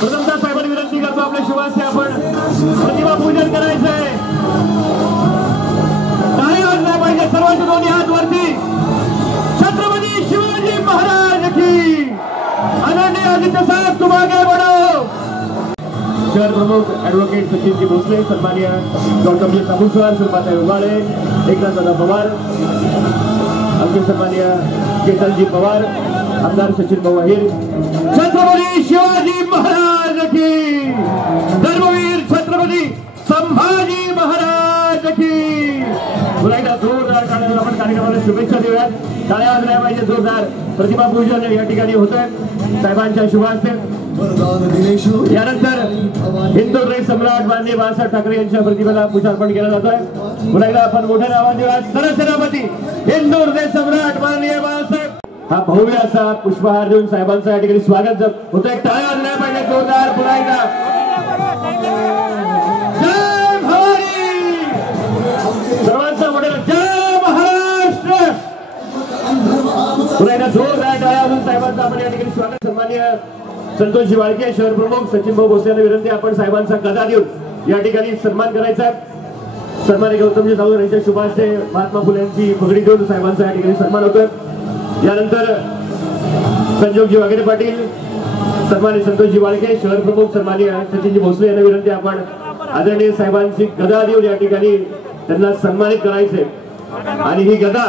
प्रथमतः साहेबांनी विनंती करतो आपल्या शुभास्ते आपण प्रतिमा पूजन करायचंय। टाळी वाजल्या पाहिजे सर्वांचे दोन्ही हात वरती। छत्रपती शिवाजी महाराज की आदरणीय आदित्य साहेब तुम आगे बढ़ो। शहर प्रमुख ॲडव्होकेट सचिनजी भोसले, सन्माननीय गौतमजी साबुसवार, सुरपाताई उबाळे, एकनाथदादा पवार, आमचे सन्माननीय केतनजी पवार, आमदार सचिन भाऊ अहिर। छत्रपती शिवाजी महाराज की, धर्मवीर छत्रपती संभाजी महाराज की। पुन्हा एकदा जोरदार टाळ्या आपण कार्यक्रमाला शुभेच्छा देऊयात। टाळ्या वाजल्या पाहिजे जोरदार। प्रतिमा पूजन या ठिकाणी होतंय साहेबांच्या शुभ हस्ते। यानंतर हिंदुत्व सम्राट माननीय बाळासाहेब ठाकरे यांच्या प्रतिमेला पुष्पार्पण केलं जातोय। पुन्हा एकदा आपण मोठ्या नावाने सरसेनापती हिंदुत्व सम्राट माननीय बाळासाहेब हा भव्य असा पुष्पहार देऊन साहेबांचं या ठिकाणी स्वागत होतंय। टाळ्या वाजल्या पाहिजे जोरदार। पुन्हा एकदा जय भवानी, सर्वांचा मोठा जय महाराष्ट्र। पुन्हा एकदा जोरदार टाळ्या वाजून साहेबांचं आपण या ठिकाणी स्वागत। सन्माननीय संतोषजी वाळके, शहर प्रमुख सचिन भाऊ भोसले यांना विनंती आपण साहेबांचा गदा देऊन या ठिकाणी सन्मान करायचा। सन्माननीय गौतमजी सावंत यांच्या शुभ हस्ते महात्मा फुले यांची पगडी देऊन साहेबांचा या ठिकाणी सन्मान होतोय। यानंतर संजोगजी वगैरे पाटील, सन्माननीय संतोषजी वाळके, शहर प्रमुख सन्माननीय सचिनजी भोसले यांना विनंती आपण आदरणीय साहेबांची गदा देऊन या ठिकाणी त्यांना सन्मानित करायचे। आणि ही गदा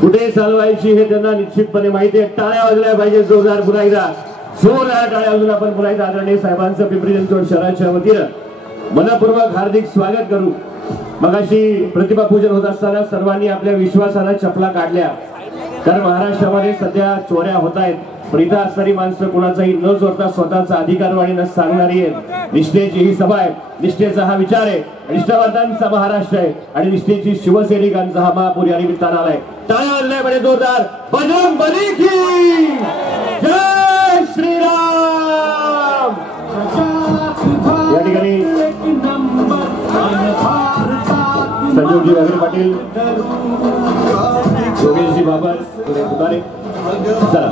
कुठे चालवायची हे त्यांना निश्चितपणे माहिती आहे। टाळ्या वाजल्या पाहिजे जोरदार। पुन्हा एकदा जोरदार टाळ्या वाजून आपण पुन्हा एकदा आदरणीय साहेबांचं पिंपरी चिंचवड शहराच्या वतीनं मनपूर्वक हार्दिक स्वागत करू। मगाशी प्रतिमा पूजन होत असताना सर्वांनी आपल्या विश्वासाला चपला काढल्या, कारण महाराष्ट्रामध्ये सध्या चोऱ्या होत आहेत। पण इथं असणारी माणसं कुणाचाही न चोरता स्वतःचा अधिकारवाणीनं सांगणारी आहेत। निष्ठेची ही सभा आहे, निष्ठेचा हा विचार आहे, निष्ठावंतांचा महाराष्ट्र आहे आणि निष्ठेची शिवसैनिकांचा हा महापूर या निमित्तानं आलाय। टाळ्या वाजल्या पाहिजे जोरदार। बजरंग बली की जय श्रीराम। या ठिकाणी संजोगजी वगैरे पाटील, योगेशजी बाबर, चला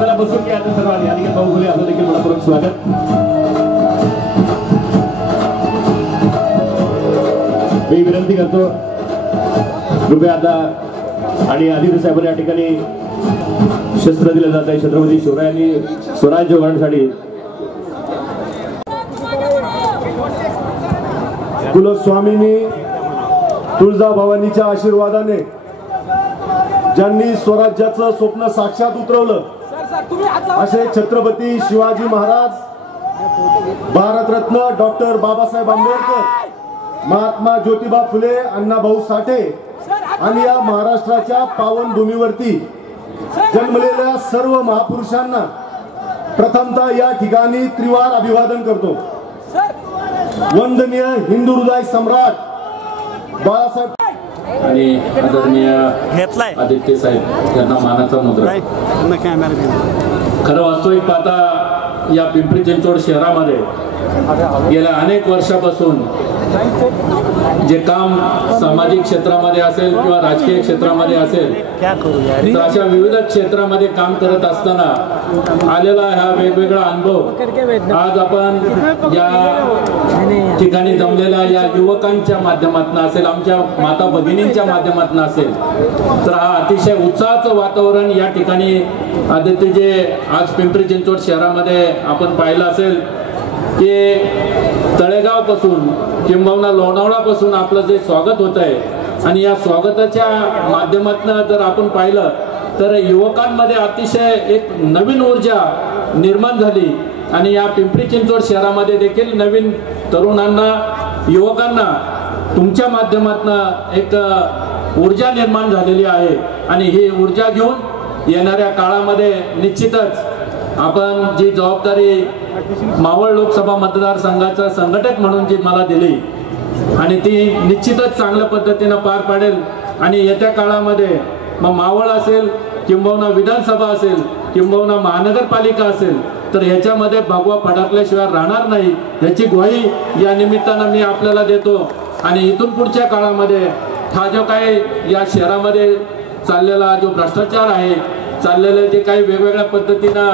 चला बसून घ्या आता सर्वांनी। आणि भाऊ बोले आपलं देखील मनपूर्वक स्वागत। मी विनंती करतो कृपया आता आणि आदित्य साहेबांनी या ठिकाणी शस्त्र दिलं जात आहे। छत्रपती शिवरायांनी स्वराज्य उभारण्यासाठी कुलस्वामिनी तुळजाभवानीच्या आशीर्वादाने ज्यांनी स्वराज्याचं स्वप्न साक्षात उतरवलं असे छत्रपती शिवाजी महाराज, भारतरत्न डॉक्टर बाबासाहेब आंबेडकर, महात्मा ज्योतिबा फुले, अण्णाभाऊ साठे आणि या महाराष्ट्राच्या पावनभूमीवरती जन्मलेल्या सर्व महापुरुषांना प्रथमतः या ठिकाणी त्रिवार अभिवादन करतो। वंदनीय हिंदू हृदय सम्राट बाळासाहेब आणि आदरणीय आदित्य साहेब यांना मानाचा मुद्रा। खरं वास्तविक पाहता या पिंपरी चिंचवड शहरामध्ये गेल्या अनेक वर्षापासून जे काम सामाजिक क्षेत्रामध्ये असेल किंवा राजकीय क्षेत्रामध्ये असेल तर अशा विविध क्षेत्रामध्ये काम करत असताना आलेला हा वेगवेगळा अनुभव आज आपण या ठिकाणी जमलेल्या या युवकांच्या माध्यमातून असेल, आमच्या माता भगिनींच्या माध्यमातून असेल तर हा अतिशय उत्साहाचं वातावरण या ठिकाणी आदित्य जे आज पिंपरी चिंचवड शहरामध्ये आपण पाहिलं असेल की तळेगाव पासून किंबहुना लोणावळा पासून आपलं जे स्वागत होत आहे आणि या स्वागताच्या माध्यमातून जर आपण पाहिलं तर युवकांमध्ये अतिशय एक नवीन ऊर्जा निर्माण झाली आणि या पिंपरी चिंचवड शहरामध्ये देखील नवीन तरुणांना, युवकांना तुमच्या माध्यमातून एक ऊर्जा निर्माण झालेली आहे आणि ही ऊर्जा घेऊन येणाऱ्या काळामध्ये निश्चितच आपण जी जबाबदारी मावळ लोकसभा मतदारसंघाचा संघटक म्हणून जी मला दिली आणि ती निश्चितच चांगल्या पद्धतीने पार पाडेल आणि येत्या काळामध्ये मग मावळ असेल किंबहुना विधानसभा असेल किंबहुना महानगरपालिका असेल तर ह्याच्यामध्ये भगवा फडकल्याशिवाय राहणार नाही याची ग्वाही या निमित्तानं मी आपल्याला देतो। आणि इथून पुढच्या काळामध्ये हा जो काही या शहरामध्ये चाललेला जो भ्रष्टाचार आहे चाललेलं जे काही वेगवेगळ्या पद्धतीनं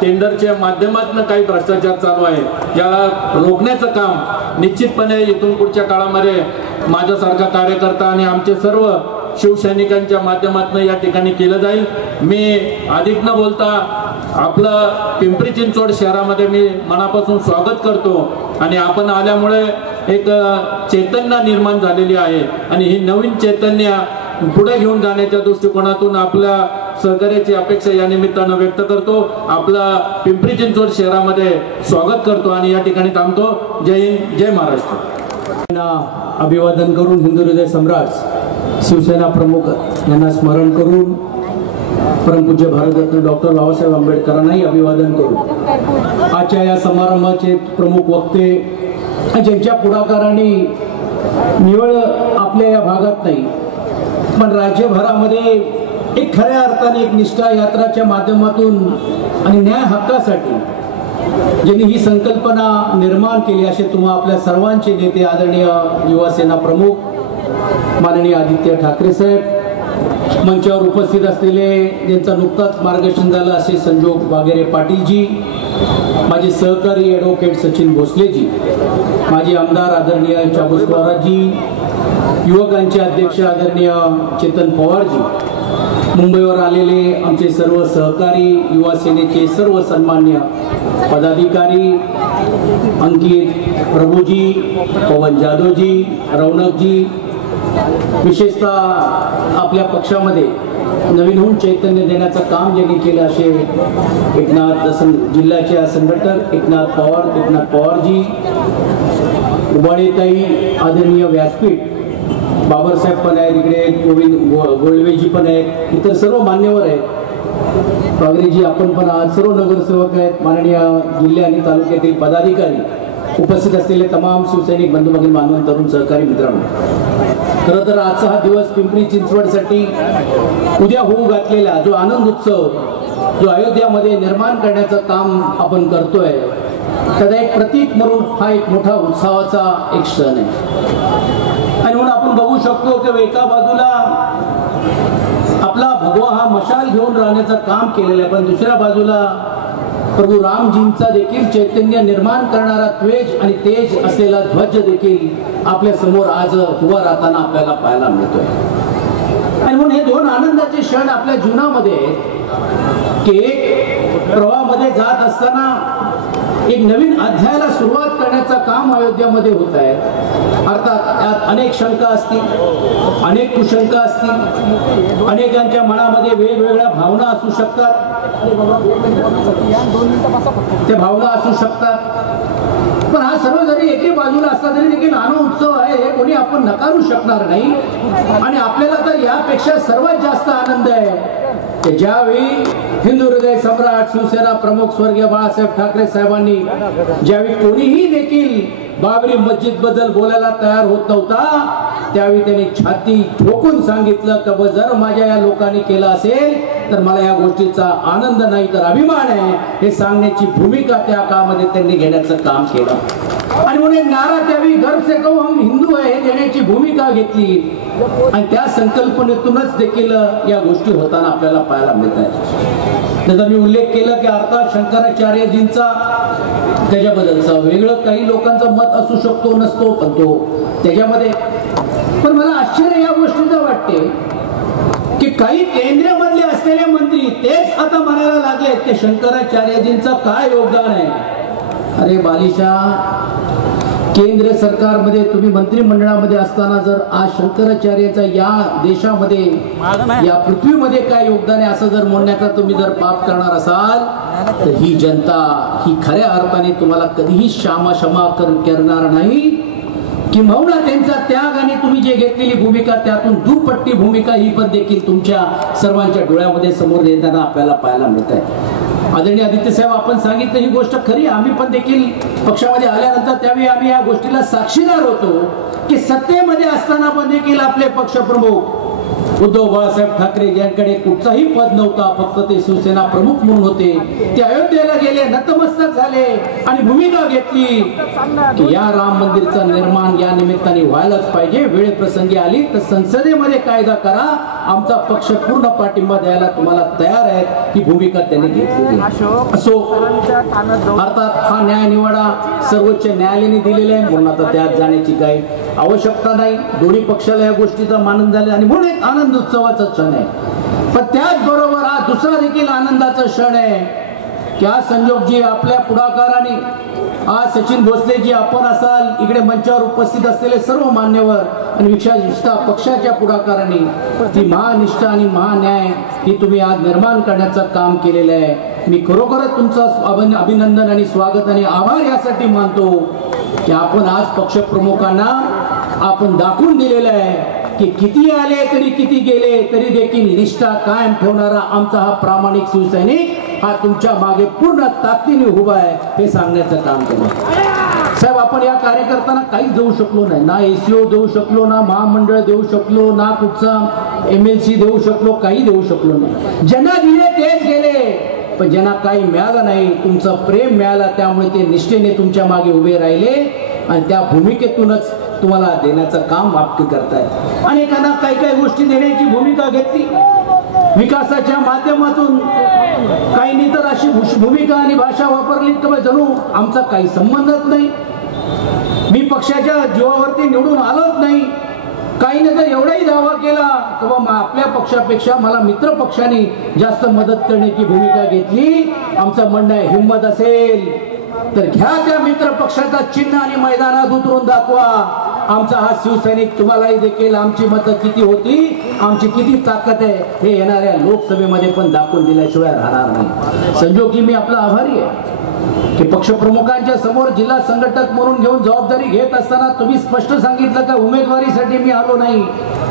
टेंडरच्या माध्यमातून काही भ्रष्टाचार चालू आहे, याला रोखण्याचं काम निश्चितपणे इथून पुढच्या काळामध्ये माझ्यासारखा कार्यकर्ता आणि आमचे सर्व शिवसैनिकांच्या माध्यमातून या ठिकाणी केलं जाईल. मी अधिक न बोलता आपलं पिंपरी चिंचवड शहरामध्ये मी मनापासून स्वागत करतो आणि आपण आल्यामुळे एक चैतन्य निर्माण झालेली आहे आणि ही नवीन चैतन्य पुढे घेऊन जाण्याच्या दृष्टिकोनातून आपल्या सहकार्याची अपेक्षा या निमित्तानं व्यक्त करतो. आपला पिंपरी चिंचवड शहरामध्ये स्वागत करतो आणि या ठिकाणी थांबतो. जय हिंद, जय महाराष्ट्र. अभिवादन करून हिंदू हृदय सम्राट शिवसेना प्रमुख यांना स्मरण करून परमपूज्य भारतरत्न डॉक्टर बाबासाहेब आंबेडकरांनाही अभिवादन करून आजच्या या समारंभाचे प्रमुख वक्ते ज्यांच्या पुढाकाराने निवळ आपल्या या भागात नाही पण राज्यभरामध्ये एक खऱ्या अर्थाने एक निष्ठा यात्राच्या माध्यमातून आणि न्याय हक्कासाठी ज्यांनी ही संकल्पना निर्माण केली असे तुम्हा आपल्या सर्वांचे नेते आदरणीय युवासेना प्रमुख माननीय आदित्य ठाकरे साहेब, मंचावर उपस्थित असलेले ज्यांचा नुकताच मार्गदर्शन झालं असे संजोग वागेरे पाटीलजी, माझे सहकारी ॲडव्होकेट सचिन भोसलेजी, माजी आमदार आदरणीय चाबूस पवारजी, युवकांचे अध्यक्ष आदरणीय चेतन पवारजी, मुंबईवर आलेले आमचे सर्व सहकारी युवा सेनेचे सर्व सन्मान्य पदाधिकारी अंकित प्रभूजी, पवन जाधवजी, रौनकजी, विशेषतः आपल्या पक्षामध्ये नवीन होऊन चैतन्य देण्याचं काम ज्यांनी केलं असे जिल्ह्याचे संघटक एकनाथ पवारजी, उबाळेताई, आदरणीय व्यासपीठ बाबासाहेब पण आहेत, इकडे गोविंद गोळवेजी पण आहेत, इतर सर्व मान्यवर आहेत, कागरेजी आपण पण आज सर्व नगरसेवक आहेत, माननीय जिल्हे आणि तालुक्यातील पदाधिकारी, उपस्थित असलेले तमाम शिवसैनिक बंधू भगिनी, मानव तरुण सहकारी मित्रांनो, खरं तर आजचा हा दिवस पिंपरी चिंचवडसाठी उद्या होऊ घातलेला जो आनंद उत्सव जो अयोध्यामध्ये निर्माण करण्याचं काम आपण करतोय त्याचा एक प्रतीक म्हणून हा एक मोठा उत्सवाचा एक क्षण आहे. आणि म्हणून आपण बघू शकतो की एका बाजूला आपला भगवा हा मशाल घेऊन राहण्याचं काम केलेलं आहे, पण दुसऱ्या बाजूला प्रभू रामजींचा देखील चैतन्य निर्माण करणारा त्वेज आणि तेज असलेला ध्वज देखील आपल्या समोर आज उभा राहताना आपल्याला पाहायला मिळतोय. आणि म्हणून हे दोन आनंदाचे क्षण आपल्या जीवनामध्ये की एक प्रवाहामध्ये जात असताना एक नवीन अध्यायाला सुरुवात करण्याचं काम अयोध्यामध्ये होत आहे. अर्थात त्यात अनेक शंका असतील, अनेक कुशंका असतील, अनेकांच्या मनामध्ये वेगवेगळ्या भावना असू शकतात, त्या भावना असू शकतात, पण हा सर्व जरी एके बाजूला असला तरी देखील हा उत्सव आहे हे कोणी आपण नकारू शकणार नाही. आणि आपल्याला तर यापेक्षा सर्वात जास्त आनंद आहे की ज्यावेळी हिंदू हृदय सम्राट शिवसेना प्रमुख स्वर्गीय बाळासाहेब ठाकरे साहेबांनी ज्यावेळी कोणीही देखील बाबरी मस्जिद बद्दल बोलायला तयार होत नव्हता त्यावेळी त्यांनी छाती ठोकून सांगितलं की जर माझ्या या लोकांनी केलं असेल तर मला या गोष्टीचा आनंद नाही तर अभिमान आहे हे सांगण्याची भूमिका त्या काळामध्ये त्यांनी घेण्याचं काम केलं. आणि म्हणून नारा त्यावेळी गर्व से कहो हम हिंदू आहे हे देण्याची भूमिका घेतली आणि त्या संकल्पनेतूनच देखील या गोष्टी होताना आपल्याला पाहायला मिळत आहेत. जसा मी उल्लेख केला की अर्थात शंकराचार्यजींचा त्याच्याबद्दलचा वेगळं काही लोकांचं मत असू शकतो नसतो, पण तो त्याच्यामध्ये पण मला आश्चर्य या गोष्टीचं वाटते की काही केंद्रामधले असलेले मंत्री तेच आता म्हणायला लागलेत की शंकराचार्यजींचं काय योगदान आहे. अरे बालिशा, केंद्र सरकारमध्ये तुम्ही मंत्रिमंडळामध्ये असताना जर आज शंकराचार्याचा या देशामध्ये या पृथ्वीमध्ये काय योगदान आहे असं जर म्हणण्याचा तुम्ही जर पाप करणार असाल तर ही जनता ही खऱ्या अर्थाने तुम्हाला कधीही क्षमा करणार नाही. किंबहुना त्यांचा त्याग आणि तुम्ही जे घेतलेली भूमिका त्यातून दुपट्टी भूमिका ही पण देखील तुमच्या सर्वांच्या डोळ्यामध्ये समोर येताना आपल्याला पाहायला मिळत आहे. आदरणीय आदित्य साहेब, आपण सांगितलं ही गोष्ट खरी. आम्ही पण देखील पक्षामध्ये आल्यानंतर त्यावेळी आम्ही या गोष्टीला साक्षीदार होतो की सत्तेमध्ये असताना पण देखील आपले पक्षप्रमुख उद्धव बाळासाहेब ठाकरे यांकडे कुठचाही पद नव्हता, फक्त ते शिवसेना प्रमुख म्हणून होते. ते अयोध्येला गेले, नतमस्तक झाले आणि भूमिका घेतली की या राम मंदिरचं निर्माण या निमित्ताने व्हायलाच पाहिजे. वेळ प्रसंगी आली तर संसदेमध्ये कायदा करा, आमचा पक्ष पूर्ण पाठिंबा द्यायला तुम्हाला तयार आहे. ही भूमिका त्यांनी घेतलेली असो. अर्थात हा न्याय निवाडा सर्वोच्च न्यायालयाने दिलेला आहे, म्हणून आता त्यात जाण्याची काही आवश्यकता नाही. दोन्ही पक्षाला या गोष्टीचा मानन झाला आणि म्हणून एक आनंद उत्सवाचा क्षण आहे. पण त्याचबरोबर हा दुसरा देखील आनंदाचा क्षण आहे की आज संजोगजी आपल्या पुढाकाराने, आज सचिन भोसलेजी आपण असाल, इकडे मंचावर उपस्थित असलेले सर्व मान्यवर आणि विशेषतः पक्षाच्या पुढाकाराने ती महानिष्ठा आणि महान्याय ही तुम्ही आज निर्माण करण्याचं काम केलेलं आहे. मी खरोखरच तुमचं अभिनंदन आणि स्वागत आणि आभार यासाठी मानतो की आपण आज पक्षप्रमुखांना आपण दाखवून दिलेलं आहे की किती आले तरी किती गेले तरी देखील निष्ठा कायम ठेवणारा आमचा हा प्रामाणिक शिवसैनिक हा तुमच्या मागे पूर्ण ताकदीने उभा आहे हे सांगण्याचं काम केलं. साहेब, आपण या कार्यकर्त्यांना काही देऊ शकलो नाही, ना एसीओ देऊ शकलो, ना महामंडळ देऊ शकलो, ना कुठचा MLC देऊ शकलो, काही देऊ शकलो नाही. ज्यांना दिले तेच गेले, पण ज्यांना काही मिळालं नाही, तुमचं प्रेम मिळालं, त्यामुळे ते निष्ठेने तुमच्या मागे उभे राहिले आणि त्या भूमिकेतूनच तुम्हाला देण्याचं काम आपटे करतायत. अनेकांना काही काही गोष्टी देण्याची भूमिका घेतली विकासाच्या माध्यमातून, काहींनी तर अशी भूमिका आणि भाषा वापरली की जणू आमचा काही संबंधच नाही, मी पक्षाच्या जीवावरती निवडून आलोच नाही. काहीने तर एवढाही दावा केला की बाबा आपल्या पक्षापेक्षा मला मित्र पक्षाने जास्त मदत करण्याची भूमिका घेतली. आमचं म्हणणं आहे, हिंमत असेल तर घ्या त्या मित्र पक्षाचा चिन्ह आणि मैदानात उतरून दाखवा. आमचा हा शिवसैनिक तुम्हालाही देखील आमची मतं किती होती, आमची किती ताकद आहे हे येणाऱ्या लोकसभेमध्ये पण दाखवून दिल्याशिवाय राहणार नाही. संजोगी मी आपला आभारी आहे की पक्षप्रमुखांच्या समोर जिल्हा संघटक म्हणून घेऊन जबाबदारी घेत असताना तुम्ही स्पष्ट सांगितलं का उमेदवारीसाठी मी आलो नाही.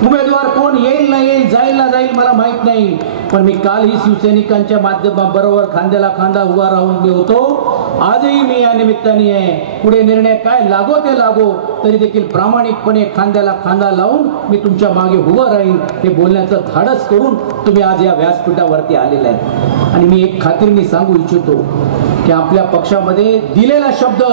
उमेदवार कोण येईल ना येईल, जाईल ना जाईल मला माहित नाही, पण मी कालही शिवसैनिकांच्या माध्यमाबरोबर खांद्याला खांदा उभा राहून मी होतो. आजही मी या निमित्ताने आहे. पुढे निर्णय काय लागो ते लागो, तरी देखील प्रामाणिकपणे खांद्याला खांदा लावून मी तुमच्या मागे उभं राहीन हे बोलण्याचं धाडस करून तुम्ही आज या व्यासपीठावरती आलेला आहे. आणि मी एक खात्रीने सांगू इच्छितो की आपल्या पक्षामध्ये दिलेला शब्द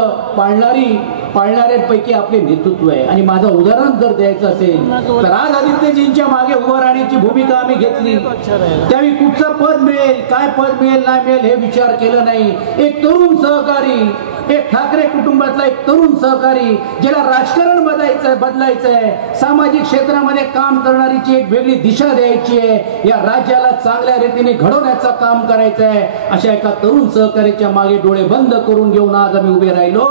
पाळणाऱ्यांपैकी आपले नेतृत्व आहे. आणि माझं उदाहरण जर द्यायचं असेल तर आज आदित्यजींच्या मागे उभं राहण्याची भूमिका आम्ही घेतली. त्यावेळी कुठचं पद मिळेल, काय पद मिळेल नाही मिळेल हे विचार केलं नाही. एक तरुण सहकारी, एक ठाकरे कुटुंबातला एक तरुण सहकारी ज्याला राजकारण बदलायचंय, सामाजिक क्षेत्रामध्ये काम करणारीची एक वेगळी दिशा द्यायची आहे, या राज्याला चांगल्या रीतीने घडवण्याचं काम करायचं आहे, अशा एका तरुण सहकार्याच्या मागे डोळे बंद करून घेऊन आज आम्ही उभे राहिलो.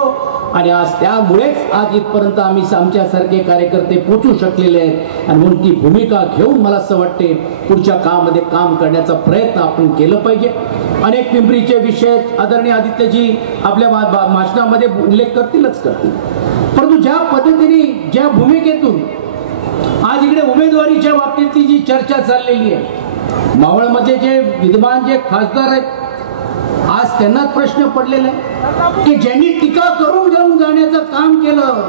आणि आज त्यामुळेच आज इथपर्यंत आम्ही आमच्यासारखे कार्यकर्ते पोहोचू शकलेले आहेत. आणि म्हणून ती भूमिका घेऊन मला असं वाटते पुढच्या काळामध्ये काम करण्याचा प्रयत्न आपण केलं पाहिजे. अनेक पिंपरीचे विषय आदरणीय आदित्यजी आपल्या भाषणामध्ये उल्लेख करतीलच करतील, परंतु ज्या पद्धतीने ज्या भूमिकेतून आज इकडे उमेदवारीच्या बाबतीतली जी चर्चा चाललेली आहे, मावळमध्ये जे विद्यमान जे खासदार आहेत आज त्यांनाच प्रश्न पडलेला आहे की ज्यांनी टीका करून घेऊन जाण्याचं काम केलं,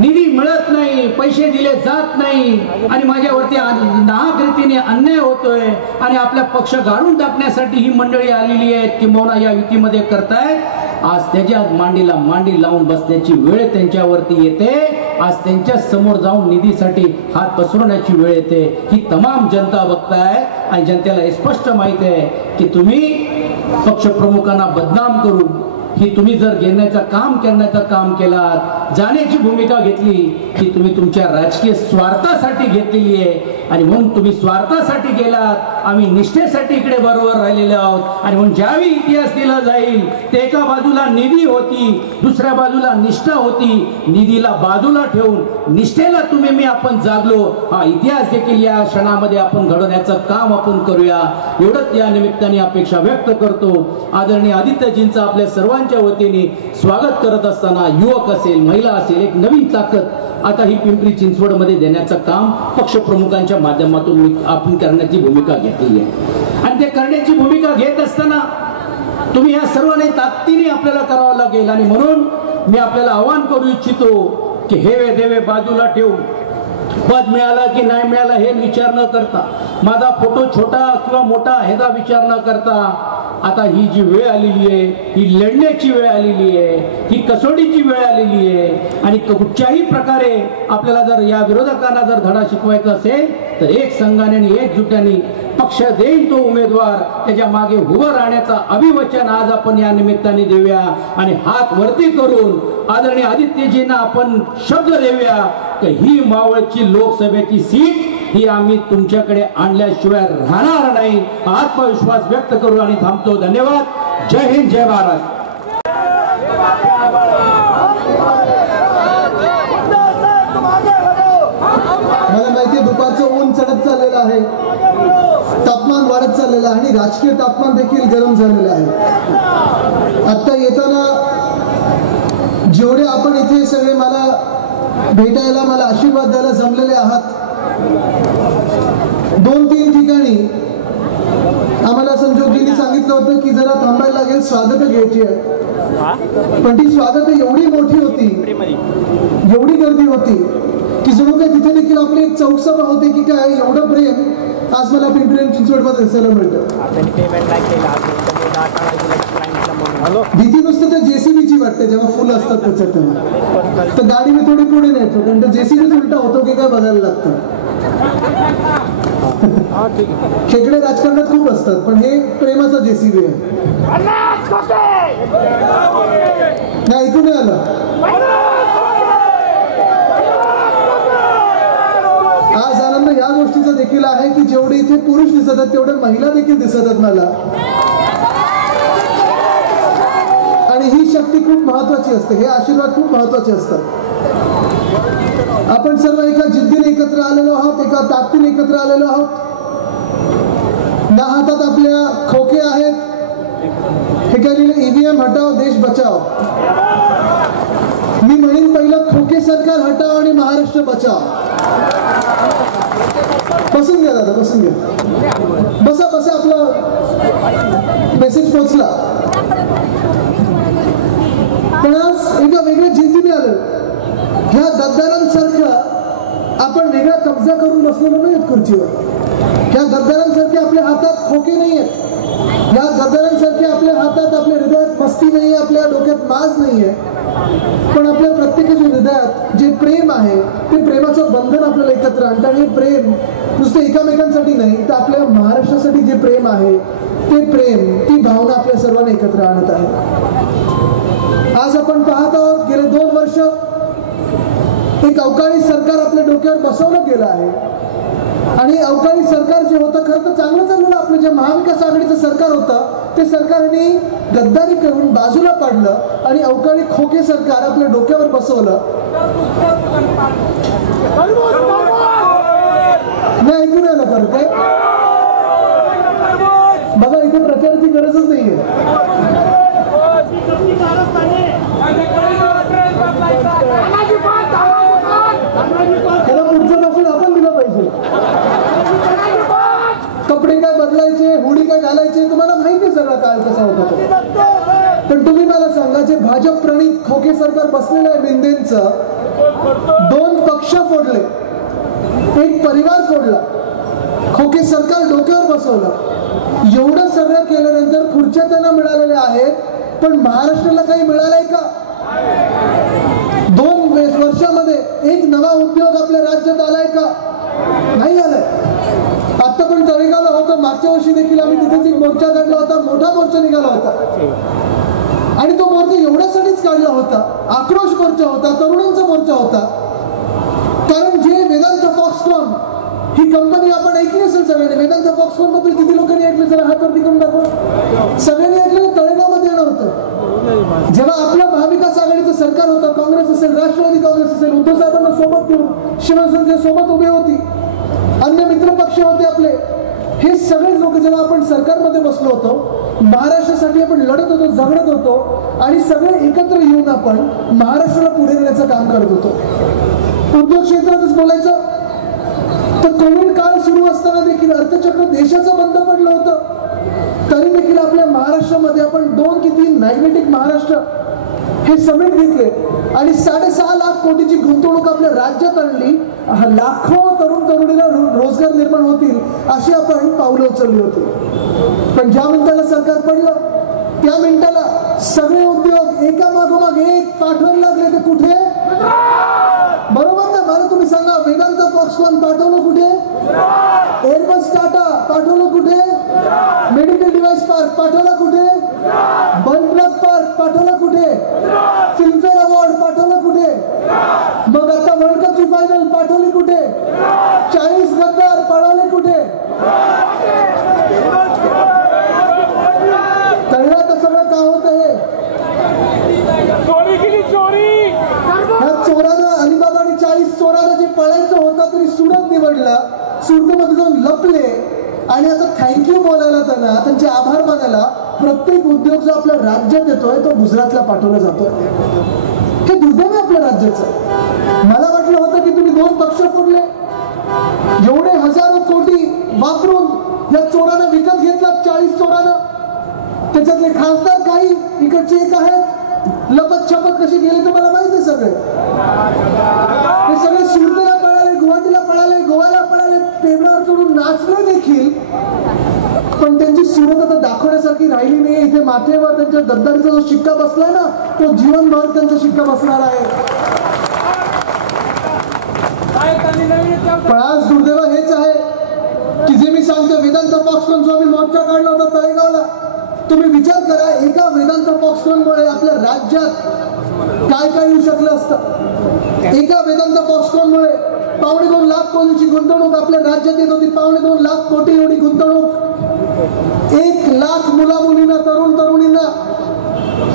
निधी मिळत नाही, पैसे दिले जात नाही आणि माझ्यावरती नाहक रीतीने अन्याय होतोय आणि आपला पक्ष गाळून टाकण्यासाठी ही मंडळी आलेली आहेत किंवा या युतीमध्ये करतायत, आज त्याच्या मांडीला मांडी लावून बसण्याची वेळ त्यांच्यावरती येते. आज त्यांच्या समोर जाऊन निधीसाठी हात पसरवण्याची वेळ येते. ही तमाम जनता बघताय आणि जनतेला स्पष्ट माहिती आहे की तुम्ही पक्षप्रमुखांना बदनाम करून ही तुम्ही जर करण्याचं काम केलात, जाण्याची भूमिका घेतली की तुम्ही तुमच्या राजकीय स्वार्थासाठी घेतलेली आहे. आणि म्हणून तुम्ही स्वार्थासाठी गेलात, आम्ही निष्ठेसाठी इकडे बरोबर राहिलेले आहोत. आणि म्हणून ज्यावेळी इतिहास दिला जाईल ते एका बाजूला निधी होती, दुसऱ्या बाजूला निष्ठा होती. निधीला बाजूला ठेवून निष्ठेला मी आपण जागलो, हा इतिहास देखील या क्षणामध्ये आपण घडवण्याचं काम आपण करूया, एवढंच या निमित्ताने अपेक्षा व्यक्त करतो. आदरणीय आदित्यजींचं आपल्या सर्वांच्या वतीने स्वागत करत असताना युवक असेल, महिला असेल, एक नवीन ताकद आता ही पिंपरी चिंचवड मध्ये देण्याचं काम पक्षप्रमुखांच्या माध्यमातून आपण करण्याची भूमिका घेतलेली आहे. आणि ते करण्याची भूमिका घेत असताना तुम्ही या सर्वांनी ताकदीने आपल्याला करावं लागेल. आणि म्हणून मी आपल्याला आवाहन करू इच्छितो की हे देवे बाजूला ठेवून पद मिळालं की नाही मिळालं हे विचार न करता, माझा फोटो छोटा किंवा मोठा ह्याचा विचार न करता, आता ही जी वेळ आलेली आहे ही लढण्याची वेळ आलेली आहे, ही कसोटीची वेळ आलेली आहे. आणि कुठच्याही प्रकारे आपल्याला जर या विरोधकांना जर धडा शिकवायचा असेल तर एक संघाने आणि एकजुट्याने पक्ष देईल तो उमेदवार त्याच्या मागे उभं राहण्याचा अभिवचन आज आपण या निमित्ताने देऊया. आणि हात वरती करून आदरणीय आदित्यजींना आपण शब्द देऊया की ही मावळची लोकसभेची सीट ही आम्ही तुमच्याकडे आणल्याशिवाय राहणार नाही. आत्मविश्वास व्यक्त करू आणि थांबतो. धन्यवाद. जय हिंद, जय भारत. मला माहिती दुपारचं ऊन चढत चाललेलं आहे, तापमान वाढत चाललेलं आहे आणि राजकीय तापमान देखील गरम झालेलं आहे. आता येताना जेवढे आपण इथे सगळे मला भेटायला, मला आशीर्वाद द्यायला जमलेले आहात, 2-3 ठिकाणी आम्हाला संजोगजींनी सांगितलं होतं की जरा थांबायला लागेल, स्वागत घ्यायची आहे. पण ती स्वागत एवढी मोठी होती, एवढी गर्दी होती की जणू काय तिथे देखील आपली एक चौकसभा होती की काय एवढं प्रेम आज मला पिंपरी चिंचवडमध्ये दिसायला मिळतं. भीती नुसतं त्या जेसीबीची वाटते जेव्हा फुलं असतात त्याच्यात तेव्हा, तर गाडी मी थोडी पुढे न्यायचो कारण त्या जेसीबीच उलटा होतो की काय बघायला लागतं. खेकडे राजकारणात खूप असतात पण हे प्रेमाचा जेसीबी आहे. नाही ऐकून नाही आलं. आज आनंद या गोष्टीचा देखील आहे की जेवढे इथे पुरुष दिसत आहेत तेवढे महिला देखील दिसत आहेत मला. आणि ही शक्ती खूप महत्वाची असते, हे आशीर्वाद खूप महत्वाचे असतात. आपण सर्व एका जिद्दीने एकत्र आलेलो आहोत, एका ताकदीने एकत्र आलेलो आहोत. ना हातात आपल्या खोके आहेत, हे काय लिहिलं, ईव्हीएम हटाव देश बचाव. मी म्हणेन पहिलं खोके सरकार हटाव आणि महाराष्ट्र बचाव. बसून घ्या दादा, बसून घ्या, बसा बसा, आपला मेसेज पोहोचला. पण आज एका वेगळ्या जिद्दीने आलं. ह्या गद्दारांसारखं आपण वेगळा कब्जा करून बसलेलो नाही खुर्चीवर. ह्या गद्दारांसारखे आपल्या हातात खोके नाही आहेत, या गद्दारांसारखे आपल्या हातात, आपल्या हृदयात मस्ती नाही आहे, आपल्या डोक्यात माज नाही आहे. पण आपल्या प्रत्येकाच्या हृदयात जे प्रेम आहे ते प्रेमाचं बंधन आपल्याला एकत्र आणतं. आणि हे प्रेम नुसतं एकामेकांसाठी नाही तर आपल्या महाराष्ट्रासाठी जे प्रेम आहे ते प्रेम, ती भावना आपल्या सर्वांना एकत्र आणत आहे. आज आपण पाहत आहोत गेले 2 वर्ष एक अवकाळी सरकार आपल्या डोक्यावर बसवलं गेलं आहे. आणि अवकाळी सरकार जे होतं खरं तर चांगलं चाललेलं, आपलं जे महाविकास आघाडीचं सरकार होतं ते सरकारने गद्दारी करून बाजूला पाडलं आणि अवकाळी खोके सरकार आपल्या डोक्यावर बसवलं. नाही ऐकून आलं परत काय बघा, इथे प्रचाराची गरजच नाहीये. त्याला पुढचं भाषण आपण दिलं पाहिजे. कपडे काय बदलायचे, हुडी काय घालायचे, तुम्हाला माहिती सगळं काळ कसा होता तो. पण तुम्ही मला सांगा, जे भाजप प्रणित खोके सरकार बसलेलं आहे मिंदेंचं, 2 पक्ष फोडले, एक परिवार फोडला, खोके सरकार डोक्यावर बसवलं. एवढं सगळं केल्यानंतर खुर्च्या त्यांना मिळालेल्या आहेत, पण महाराष्ट्राला काही मिळालंय का? 2 वर्षामध्ये एक नवा उद्योग आपल्या राज्यात आलाय का? नाही आलाय. आता पण तळेगावला होतं, मागच्या वर्षी देखील आम्ही तिथेच एक मोर्चा काढला होता, मोठा मोर्चा निघाला होता. आणि तो मोर्चा एवढ्यासाठीच काढला होता, आक्रोश मोर्चा होता, तरुणांचा मोर्चा होता. कारण जे वेदांत फॉक्सकॉन ही कंपनी आपण ऐकली असेल सगळ्यांनी, वेदांत फॉक्सकॉन बद्दल किती लोकांनी ऐकलं, जरा हातावरती करून दाखवा. सगळ्यांनी ऐकलं तळेगावमध्ये येणं होतं. जेव्हा आपलं महाविकास आघाडीचं सरकार होतं, काँग्रेस असेल, राष्ट्रवादी काँग्रेस असेल, उद्धव साहेबांना सोबत घेऊन शिवसेना सोबत उभे होती, अन्य मित्र पक्ष होते आपले, हे सगळे लोक जेव्हा आपण सरकारमध्ये बसलो होतो, महाराष्ट्रासाठी आपण लढत होतो, झगडत होतो आणि सगळे एकत्र येऊन आपण महाराष्ट्राला पुढे नेण्याचं काम करत होतो. उद्योग क्षेत्रातच बोलायचं तर कोविड काळ सुरू असताना देखील अर्थचक्र देशाचं बंद पडलं होतं, तरी देखील आपल्या महाराष्ट्रामध्ये आपण 2 की 3 मॅग्नेटिक महाराष्ट्र हे समिट घेतले आणि 6.5 लाख कोटीची गुंतवणूक आपल्या राज्यात आणली. लाखो तरुण तरुणीला रोजगार निर्माण होतील अशी आपण पावलं उचलली होती. पण ज्या मिनिटाला सरकार पडलं त्या मिनिटाला सगळे उद्योग एका मागोमाग एक पाठवायला लागले. ते कुठे? बरोबर ना? मला तुम्ही सांगा, वेदांत फॉक्सकॉन पाठवलं कुठे? एअरबस टाटा पाठवलं कुठे? मेडिकल डिव्हाइस पार्क पाठवला कुठे? बनप्लग पार्क पाठवला कुठे? फिल्मफेअर अवॉर्ड पाठवलं कुठे? मग आता वर्ल्ड कपची फायनल पाठवली कुठे? 40 गद्दार पळवले कुठे? तळ्यात सगळं का होत आहे? ह्या चोरानं, अलिबाग आणि 40 चोरानं जे पळायचं होतं तरी सुरत निवडला, सुरतमध्ये जाऊन लपले आणि आता थँक्यू बोलायला, त्यांना त्यांचे आभार मानायला प्रत्येक उद्योग जो आपल्या राज्यात येतोय तो गुजरातला पाठवला जातोय. हे दुर्दैव आहे आपल्या राज्याचं. मला वाटलं होतं की तुम्ही 2 पक्ष फोडले, एवढे हजारो कोटी वापरून या चोरानं विकत घेतला. 40 चोरानं, त्याच्यातले खासदार काही इकडचे एक आहेत, लपत छपत कशी गेले तर मला माहिती आहे. सगळे सुरतेला पळाले, गुवाहाटीला पळाले, गोव्याला पळाले, टेबलावर चढून नाचले देखील, पण त्यांची सुरत आता दाखवण्यासारखी राहिली नाही. इथे माथेवर त्यांच्या गद्दारीचा जो शिक्का बसलाय ना, तो जीवनभर त्यांचा शिक्का बसणार आहे. पण आज दुर्दैव हेच आहे की जे मी सांगतो, वेदांत फॉक्सकॉन जो आम्ही मोर्चा काढला होता तळेगावला, तुम्ही विचार करा, एका वेदांत फॉक्सकॉनमुळे आपल्या राज्यात काय काय येऊ शकलं असतं. एका वेदांत फॉक्सकॉनमुळे 2.25 लाख कोटीची गुंतवणूक आपल्या राज्यात येत होती. 2.25 लाख कोटी एवढी गुंतवणूक. 1 लाख मुला मुलींना, तरुण तरुणींना,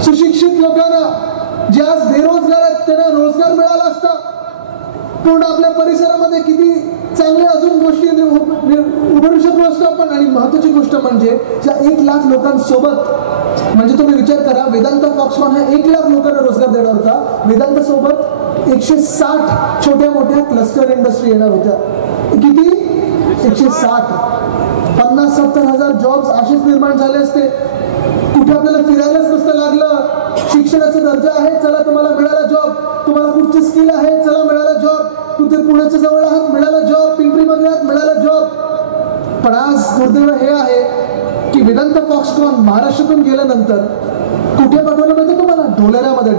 सुशिक्षित लोकांना जे आज बेरोजगार आहेत त्यांना रोजगार मिळाला असता. पूर्ण आपल्या परिसरामध्ये किती चांगल्या अजून गोष्टी उभारू शकलो असतो आपण. आणि महत्वाची गोष्ट म्हणजे ज्या 1 लाख लोकांसोबत, म्हणजे तुम्ही विचार करा, वेदांत फॉक्सकॉन हा 1 लाख लोकांना रोजगार देणार होता. वेदांत सोबत 160 छोट्या मोठ्या क्लस्टर इंडस्ट्री येणार होत्या. किती? 160. 50-70 हजार जॉब्स असेच निर्माण झाले असते. कुठे आपल्याला फिरायलाच नसतं लागलं. शिक्षणाचा दर्जा आहे, चला तुम्हाला मिळाला जॉब. तुम्हाला कुठची स्किल आहे, चला मिळाला जॉब. कुठे पुण्याच्या जवळ आहात, मिळाला जॉब. पिंपरीमध्ये आहात, मिळाला जॉब. पण आज दुर्दैव हे आहे की वेदांत फॉक्सकॉन महाराष्ट्रातून गेल्यानंतर कुठे पाठवलं माहिती तुम्हाला? ढोलेरामध्ये.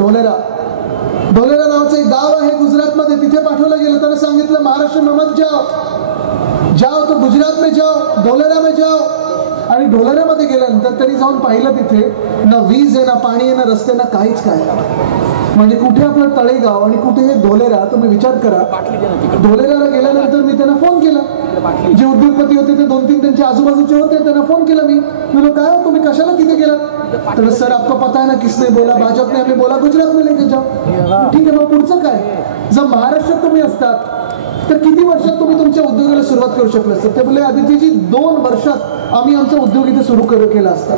ढोलेरा नावाचं एक गाव आहे गुजरातमध्ये, तिथे पाठवलं गेलं. त्यांना सांगितलं महाराष्ट्र में मत जाओ तो गुजरात में जाओ, ढोलेरा में जाओ. आणि ढोलेरामध्ये गेल्यानंतर त्यांनी जाऊन पाहिलं, तिथे ना वीज आहे, ना पाणी आहे, ना रस्ते, ना काहीच काय. म्हणजे कुठे आपलं तळेगाव आणि कुठे हे ढोलेरा. तुम्ही विचार करा. ढोलेराला गेल्यानंतर मी त्यांना फोन केला. जे उद्योगपती होते ते 2-3 त्यांचे आजूबाजूचे होते, त्यांना फोन केला. मी बोलो काय तुम्ही कशाला तिथे गेलात? तर सर आपको पता है ना किसने बोला? भाजप ने हमें बोला गुजरात में लेके जाओ. ठीक आहे, मग पुढचं काय? जर महाराष्ट्रात तुम्ही असतात तर किती वर्षात तुम्ही तुमच्या उद्योगाला सुरुवात करू शकले असतात? ते बोलले आदित्यजी 2 वर्षात आम्ही आमचा उद्योग इथे सुरू केला असता.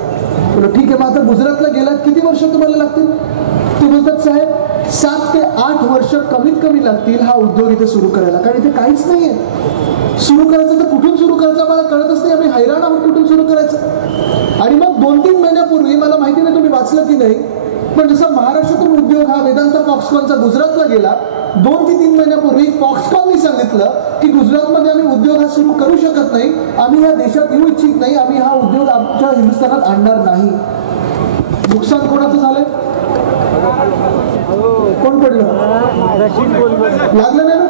बोलो ठीक आहे, मग आता गुजरातला गेलात, किती वर्ष तुम्हाला लागतील? ते बोलतात साहेब 7 ते 8 वर्ष कमीत कमी लागतील हा उद्योग इथे सुरू करायला. कारण इथे काहीच नाहीये. सुरू करायचं तर कुठून सुरू करायचं मला कळतच नाही. आम्ही हैराण आहोत कुठून सुरू करायचं. आणि मग 2-3 महिन्यापूर्वी, मला माहिती नाही तुम्ही वाचलं की नाही, पण जसा महाराष्ट्रातून उद्योग हा वेदांत फॉक्सकॉनचा गुजरातला गेला, 2 ते 3 महिन्यापूर्वी फॉक्सकॉननी सांगितलं की गुजरातमध्ये आम्ही उद्योग हा सुरू करू शकत नाही, आम्ही या देशात येऊ इच्छित नाही, आम्ही हा उद्योग आमच्या हिंदुस्थानात आणणार नाही. नुकसान कोणाचं झालंय? कोण पडलं? लागलं नाही ना?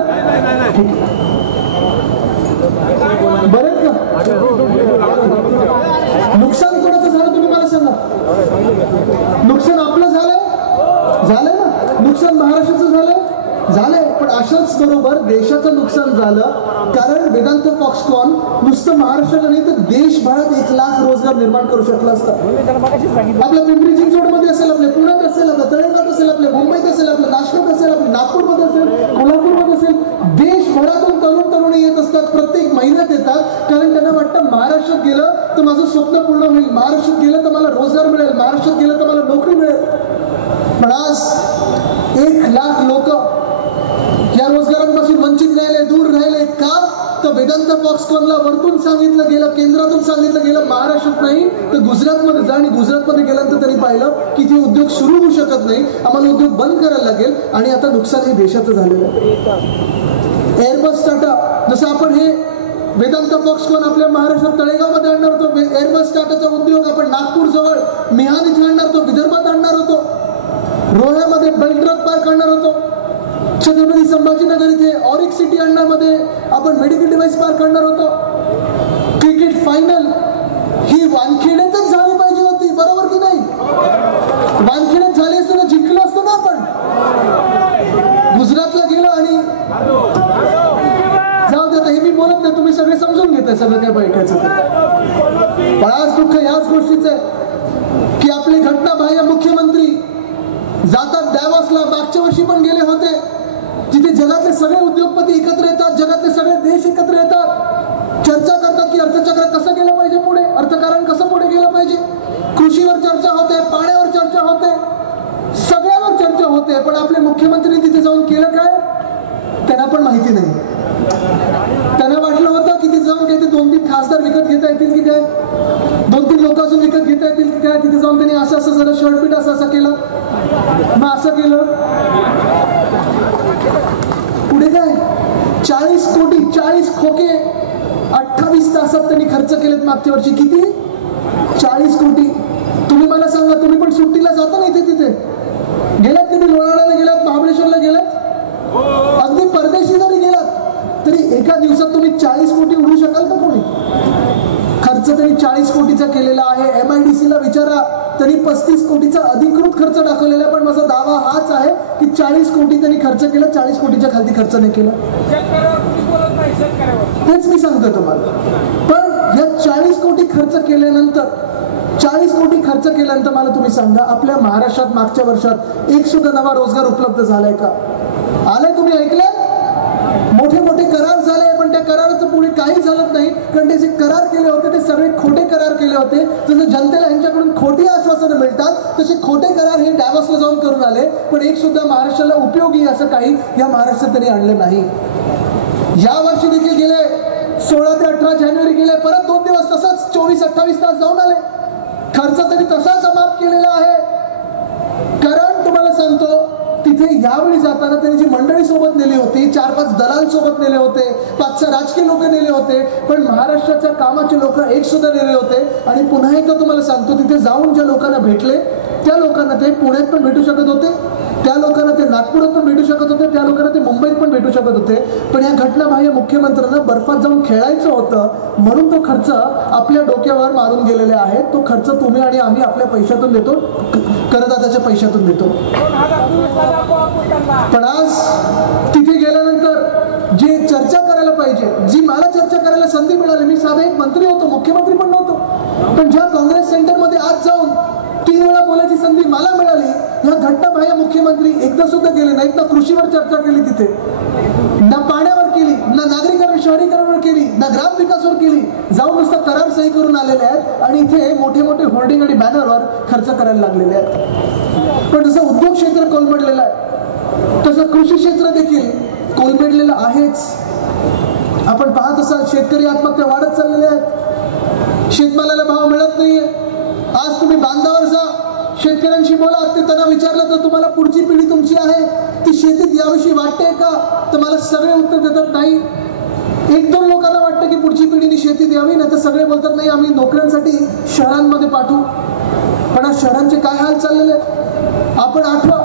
बरेच का? नुकसान कोणाचं झालं तुम्ही मला सांगा. नुकसान आपलं झालंय ना? नुकसान महाराष्ट्राचं झालंय. पण अशाच बरोबर देशाचं नुकसान झालं, कारण वेदांत फॉक्सकॉन नुसतं महाराष्ट्राला नाही तर देशभरात 1 लाख रोजगार निर्माण करू शकला असता. आपल्या पिंपरी चिंचवडमध्ये असेल, आपल्या पुण्यात असेल, आपल्या तळेगावात असेल, आपल्या मुंबईत असेल, आपल्या नाशिकात असेल, आपल्या नागपूरमध्ये असेल, कोल्हापूरमध्ये असेल, देशभरातून तरुण तरुणी येत असतात. प्रत्येक महिन्यात येतात, कारण त्यांना वाटतं महाराष्ट्रात गेलं तर माझं स्वप्न पूर्ण होईल, महाराष्ट्रात गेलं तर मला रोजगार मिळेल, महाराष्ट्रात गेलं तर मला नोकरी मिळेल. पण आज 1 लाख लोक या रोजगारांपासून वंचित राहिले, दूर राहिले. का? तर वेदांत फॉक्सकॉनला वरतून सांगितलं गेलं, केंद्रातून सांगितलं गेलं महाराष्ट्रात नाही तर गुजरातमध्ये जा. आणि गुजरातमध्ये गेल्यानंतर त्यांनी पाहिलं की ते उद्योग सुरू होऊ शकत नाही, आम्हाला उद्योग बंद करायला लागेल आणि आता नुकसान हे देशाचं झालेलं आहे. एअरबस टाटा, जसं आपण हे वेदांत फॉक्सकॉन आपल्या महाराष्ट्रात तळेगावमध्ये आणणार होतो, एअरबस टाटाचा उद्योग आपण नागपूर जवळ मिहान इथे आणणार होतो, विदर्भात आणणार होतो, रोह्यामध्ये बेल्ट ट्रक पार्क आणणार होतो, छत्रपती संभाजीनगर इथे ऑरिक सिटी अण्णामध्ये आपण मेडिकल डिव्हाइस पार्क आणणार होतो. क्रिकेट फायनल ही वानखेड्यातच झाली पाहिजे होती, बरोबर की नाही? वानखेड्यात झाली असतं ना, जिंकलं असतं ना आपण. गुजरातला गेलो आणि जाऊ दे, हे मी बोलत नाही, तुम्ही सगळे समजून घेताय सगळं काय बैठायचं. पण आज दुःख याच गोष्टीचं आहे की आपले घटनाबाह्य मुख्यमंत्री जातात डॅव्हॉसला, मागच्या वर्षी पण गेले होते, जिथे जगातले सगळे उद्योगपती एकत्र येतात, जगातले सगळे देश एकत्र येतात, चर्चा करतात की अर्थचक्र कसं गेलं पाहिजे पुढे, अर्थकारण कसं पुढे गेलं पाहिजे. कृषीवर चर्चा होते, पाण्यावर चर्चा होते, सगळ्यावर चर्चा होते. पण आपले मुख्यमंत्री तिथे जाऊन केलं काय त्यांना पण माहिती नाही. त्यांना वाटलं होतं की तिथे जाऊन काही 2-3 खासदार विकत घेता येतील की काय, 2-3 लोक अजून विकत घेता येतील की काय. तिथे जाऊन त्यांनी असं जरा शर्टपीट असं केलं, मग असं केलं. पुढे काय 40 कोटी 40 खोके 28 तासात त्यांनी खर्च केलेत मागच्या वर्षी. किती? 40 कोटी. तुम्ही मला सांगा, तुम्ही पण सुट्टीला जाता ना इथे तिथे गेलात, कधी लोणावळ्याला गेलात, महाबळेश्वरला गेलात, अगदी परदेशी जरी गेलात तरी एका दिवसात तुम्ही 40 कोटी उडू शकाल का? कोणी खर्च त्यांनी 40 कोटीचा केलेला आहे. MIDC ला विचारा, त्यांनी 35 कोटीचा अधिकृत खर्च दाखवलेला आहे. पण माझा दावा हाच आहे की 40 कोटी त्यांनी खर्च केला, 40 कोटीच्या खाली खर्च नाही केला. तेच मी सांगतो तुम्हाला. पण या 40 कोटी खर्च केल्यानंतर 40 कोटी खर्च केल्यानंतर मला तुम्ही सांगा, आपल्या महाराष्ट्रात मागच्या वर्षात एक सुद्धा नवा रोजगार उपलब्ध झालाय का? आलाय? तुम्ही ऐकलंय? मोठे मोठे करार झाले, पण त्या कराराचं पुढे काही झालं नाही. कारण ते जे करार केले होते ते सगळे खोटे करार केले होते. जसं जनतेला यांच्याकडून खोटी आश्वासनं मिळतात तसे खोटे करार हे डॅव्हॉसला जाऊन करून आले. पण एक सुद्धा महाराष्ट्राला उपयोगी असं काही या महाराष्ट्रात त्यांनी आणलं नाही. या वर्षी देखील गेले 16 ते 18 जानेवारी गेले, परत 2 दिवस तसाच 24-28 तास जाऊन आले. खर्च तरी तसाच माफ केलेला आहे. कारण तुम्हाला सांगतो, तिथे यावेळी जाताना त्यांनी जी मंडळी सोबत नेली होती, 4-5 दलाल सोबत नेले होते, 5-6 राजकीय लोक नेले होते, पण महाराष्ट्राच्या कामाचे लोक एक सुद्धा नेले होते. आणि पुन्हा एकदा तुम्हाला सांगतो, तिथे जाऊन ज्या लोकांना भेटले त्या लोकांना ते पुण्यात पण भेटू शकत होते, त्या लोकांना ते नागपुरात पण भेटू शकत होते, त्या लोकांना ते मुंबईत पण भेटू शकत होते. पण या घटनाबाह्य मुख्यमंत्र्यांना बर्फात जाऊन खेळायचं होतं, म्हणून तो खर्च आपल्या डोक्यावर मारून गेलेले आहेत. तो खर्च तुम्ही आणि आम्ही आपल्या पैशातून देतो, करदात्याच्या पैशातून देतो. पण आज तिथे गेल्यानंतर जे चर्चा करायला पाहिजे, जी मला चर्चा करायला संधी मिळाली, मी साधा एक मंत्री होतो, मुख्यमंत्री पण नव्हतो, पण ज्या काँग्रेस सेंटरमध्ये आज जाऊन 3 वेळा बोलायची संधी मला मिळाली, या घटनाबाह्य मुख्यमंत्री एकदा सुद्धा गेले नाहीत. ना कृषीवर चर्चा केली तिथे, ना पाण्यावर केली, ना नागरिकांवर शहरीकरणावर केली, ना ग्रामविकासावर केली. जाऊन नुसतं करार सही करून आलेले आहेत आणि इथे मोठे मोठे होर्डिंग आणि बॅनरवर खर्च करायला लागलेले आहेत. पण जसं उद्योग क्षेत्र कोलमडलेलं आहे तसं कृषी क्षेत्र देखील कोलमडलेलं आहेच. आपण पाहत असाल, शेतकरी आत्महत्या वाढत चाललेल्या आहेत, शेतमालाला भाव मिळत नाहीये. आज तुम्ही बांधावर जा, शेतकऱ्यांशी बोला, ते त्यांना विचारलं तर तुम्हाला पुढची पिढी तुमची आहे ती शेतीत याविषयी वाटते का, तर मला सगळे उत्तर देतात नाही. 1-2 लोकांना वाटतं की पुढची पिढीने शेतीत यावी, नाही तर सगळे बोलतात नाही आम्ही नोकऱ्यांसाठी शहरांमध्ये पाठवू. पण आज शहरांचे काय हाल चाललेले. आपण आठवा,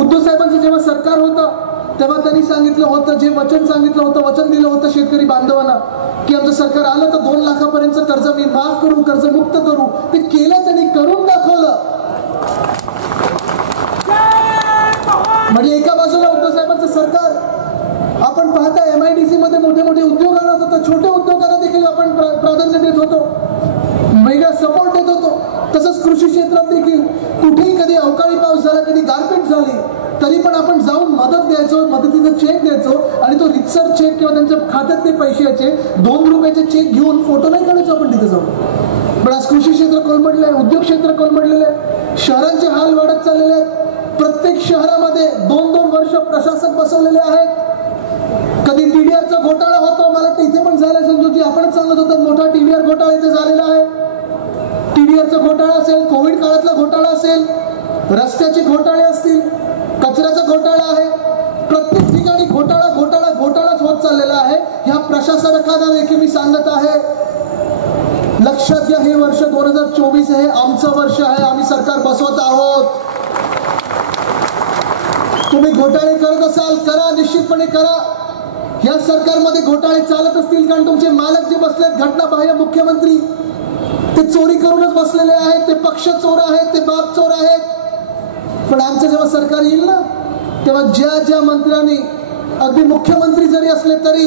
उद्धव साहेबांचं जेव्हा सरकार होतं तेव्हा त्यांनी सांगितलं होतं, जे वचन सांगितलं होतं, वचन दिलं होतं शेतकरी बांधवांना की आमचं सरकार आलं तर 2 लाखापर्यंत कर्ज मी माफ करू, कर्जमुक्त करू. ते केलं, त्यांनी करून दाखवलं. म्हणजे एका बाजूला उद्धव साहेबांचं सरकार, आपण पाहता MIDC मध्ये मोठे मोठे उद्योग आणत होतो, छोटे उद्योगांना देखील आपण प्राधान्य देत होतो, वेगळा सपोर्ट देत होतो. तसंच कृषी क्षेत्रात देखील कुठेही कधी अवकाळी पाऊस झाला, कधी गारपीट झाली, तरी पण आपण जाऊन मदत द्यायचो, मदतीचा चेक द्यायचो आणि तो रितसर चेक किंवा त्यांच्या खात्यात ते पैशाचे 2 रुपयाचे चेक घेऊन फोटो नाही काढायचो आपण तिथे जाऊन. पण आज कृषी क्षेत्र कोलमडलं आहे, उद्योग क्षेत्र कोलमडलेलं आहे, शहरांचे हाल वाढत चाललेले आहेत. प्रत्येक शहरामध्ये 2-2 वर्ष प्रशासक बसवलेले आहेत. कधी TDRचा घोटाळा होतो, मला ते इथे पण झालं समजून आपणच सांगत होतो, मोठा TDR घोटाळा इथे झालेला आहे. TDRचा घोटाळा असेल, कोविड काळातला घोटाळा असेल, रस्त्याचे घोटाळे असतील, कचऱ्याचा घोटाळा आहे, प्रत्येक ठिकाणी घोटाळा घोटाळा घोटाळाच होत चाललेला आहे. ह्या प्रशासनाला देखील मी सांगत आहे, लक्षात घ्या, हे वर्ष 2024 हे आमचं वर्ष आहे. आम्ही सरकार बसवत आहोत. तुम्ही घोटाळे करत असाल, करा, निश्चितपणे करा. या सरकारमध्ये घोटाळे चालत असतील कारण तुमचे मालक जे बसलेत, घटनाबाह्य मुख्यमंत्री, ते चोरी करूनच बसलेले आहेत, ते पक्ष चोर आहेत, ते बाप चोर आहेत. पण आमचं जेव्हा सरकार येईल ना, तेव्हा ज्या ज्या मंत्र्यांनी, अगदी मुख्यमंत्री जरी असले तरी,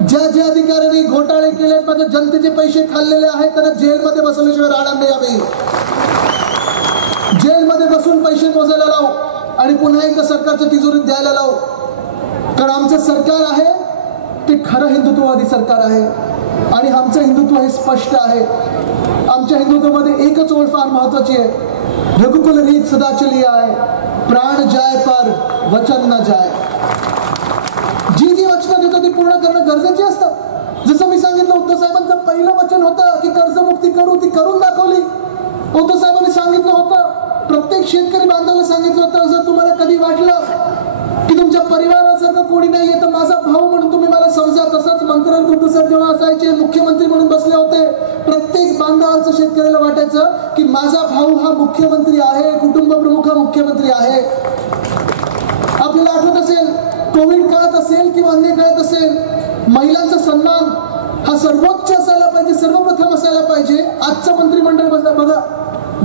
ज्या ज्या अधिकाऱ्यांनी घोटाळे केले, माझ्या जनतेचे पैसे खाल्लेले आहेत, त्यांना जेलमध्ये बसवल्याशिवाय राहणार नाही. आम्ही जेलमध्ये बसून पैसे मोजायला लावू आणि पुन्हा एकदा सरकारच्या तिजोरीत द्यायला लावू. कारण आमचं सरकार आहे ते खरं हिंदुत्ववादी सरकार आहे आणि आमचं हिंदुत्व हे स्पष्ट आहे. आमच्या हिंदुत्वामध्ये एकच ओळ फार महत्वाची आहे, रघुकुल रीत सदा चली आए, प्राण जाय पर वचन न जाय. जी जी वचनं देतो ती पूर्ण करणं गरजेची असतं. जसं मी सांगितलं, उद्धव साहेबांचं पहिलं वचन होतं की कर्जमुक्ती करू, ती करून दाखवली. उद्धव साहेबांनी सांगितलं होतं, प्रत्येक शेतकरी बांधवाला सांगितलं होतं, जर तुम्हाला कधी वाटलं की तुमच्या परिवारासारखं कोणी नाहीये तर माझा भाऊ म्हणून तुम्ही मला समजा. तसंच मंत्र्यांत उद्धव साहेब जेव्हा असायचे, मुख्यमंत्री म्हणून बसले होते, प्रत्येक बांधवाचं शेतकऱ्याला वाटायचं की माझा भाऊ हा मुख्यमंत्री आहे, कुटुंब प्रमुख हा मुख्यमंत्री आहे. आपल्याला आठवत असेल, कोविड काळात असेल किंवा अन्य काळात असेल, महिलांचा सन्मान हा सर्वोच्च असायला पाहिजे, सर्वप्रथम असायला पाहिजे. आजचं मंत्रिमंडळ बघा,